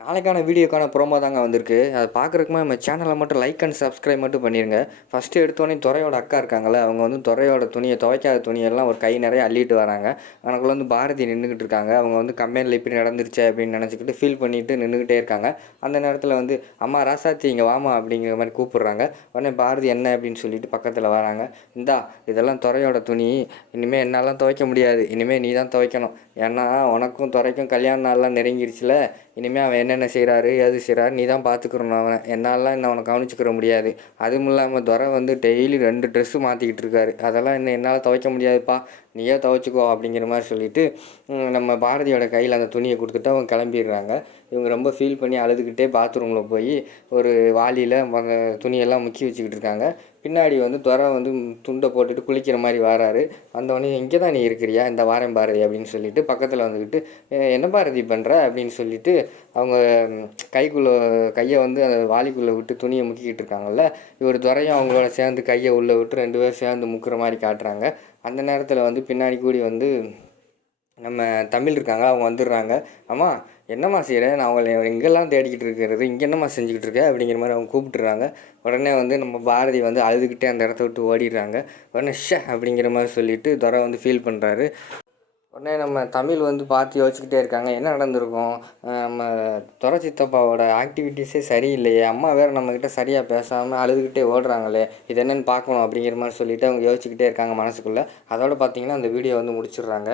நாளைக்கான வீடியோக்கான ப்ரோமோ தாங்க வந்திருக்கு. அதை பார்க்குறக்குமே நம்ம சேனலை மட்டும் லைக் அண்ட் சப்ஸ்கிரைப் மட்டும் பண்ணிடுங்க. ஃபஸ்ட்டு எடுத்தோடனே துரையோட அக்கா இருக்காங்கல்ல, அவங்க வந்து துரையோட துணியை துவைக்காத துணியெல்லாம் ஒரு கை நிறைய அள்ளிட்டு வராங்க. எனக்குள்ள வந்து பாரதி நின்றுக்கிட்டு இருக்காங்க. அவங்க வந்து கம்பெனியில் இப்படி நடந்துருச்சு அப்படின்னு நினச்சிக்கிட்டு ஃபீல் பண்ணிட்டு நின்றுக்கிட்டே இருக்காங்க. அந்த நேரத்தில் வந்து அம்மா ராசாத்தி இங்கே வாமா அப்படிங்கிற மாதிரி கூப்பிட்றாங்க. உடனே பாரதி என்ன அப்படின்னு சொல்லிட்டு பக்கத்தில் வராங்க. இந்தா இதெல்லாம் துரையோட துணி, இனிமேல் என்னாலாம் துவைக்க முடியாது, இனிமேல் நீ தான் துவைக்கணும். ஏன்னா உனக்கும் துரைக்கும் கல்யாண நாள்லாம் நெருங்கிருச்சுல, இனிமேல் அவன் என்னென்ன செய்கிறாரு ஏது செய்கிறாரு நீ தான் பார்த்துக்கிறணும். என்னாலாம் இன்னும் அவனை கவனிச்சிக்கிற முடியாது. அதுவும் இல்லாமல் துரை வந்து டெய்லி 2 ட்ரெஸ்ஸு மாற்றிக்கிட்டு இருக்காரு. அதெல்லாம் இன்னும் என்னால் துவைக்க முடியாதுப்பா, நீயே துவைச்சிக்கோ அப்படிங்கிற மாதிரி சொல்லிவிட்டு நம்ம பாரதியோட கையில் அந்த துணியை கொடுத்துட்டு அவங்க கிளம்பிடுறாங்க. இவங்க ரொம்ப ஃபீல் பண்ணி அழுதுகிட்டே பாத்ரூமில் போய் ஒரு வாளியில் துணியெல்லாம் முக்கி வச்சுக்கிட்டு இருக்காங்க. பின்னாடி வந்து துரை வந்து துண்டை போட்டுட்டு குளிக்கிற மாதிரி வராரு. வந்தோடனே இங்கே தான் நீ இருக்கிறியா, இந்த வாரம் பாரதி அப்படின்னு சொல்லிட்டு பக்கத்தில் வந்துக்கிட்டு என்ன பாரதி பண்ணுற அப்படின்னு சொல்லிட்டு அவங்க கையை வந்து அந்த வாளிக்குள்ளே விட்டு துணியை முக்கிக்கிட்டு இருக்காங்கல்ல, இவர் துரையும் அவங்களோட சேர்ந்து கையை உள்ளே விட்டு 2 பேரும் சேர்ந்து முக்கிற மாதிரி காட்டுறாங்க. அந்த நேரத்தில் வந்து பின்னாடி கூடி வந்து நம்ம தமிழ் இருக்காங்க, அவங்க வந்துடுறாங்க. அம்மா என்னம்மா செய்கிற, நான் அவங்கள எங்கெல்லாம் தேடிக்கிட்டு இருக்கிறது, இங்கே என்னம்மா செஞ்சுக்கிட்டு இருக்க அப்படிங்கிற மாதிரி அவங்க கூப்பிட்டுறாங்க. உடனே வந்து நம்ம பாரதி வந்து அழுதுகிட்டே அந்த இடத்த விட்டு ஓடிடுறாங்க. உடனே அப்படிங்கிற மாதிரி சொல்லிவிட்டு துரை வந்து ஃபீல் பண்ணுறாரு. உடனே நம்ம தமிழ் வந்து பார்த்து யோசிச்சுக்கிட்டே இருக்காங்க, என்ன நடந்திருக்கும், நம்ம துரை சித்தப்பாவோட ஆக்டிவிட்டீஸே சரியில்லையே, அம்மா வேறு நம்மக்கிட்ட சரியாக பேசாமல் அழுதுகிட்டே ஓடுறாங்களே, இது என்னென்னு பார்க்கணும் அப்படிங்கிற மாதிரி சொல்லிவிட்டு அவங்க யோசிச்சுக்கிட்டே இருக்காங்க மனசுக்குள்ளே. அதோடு பார்த்திங்கன்னா அந்த வீடியோ வந்து முடிச்சிடுறாங்க.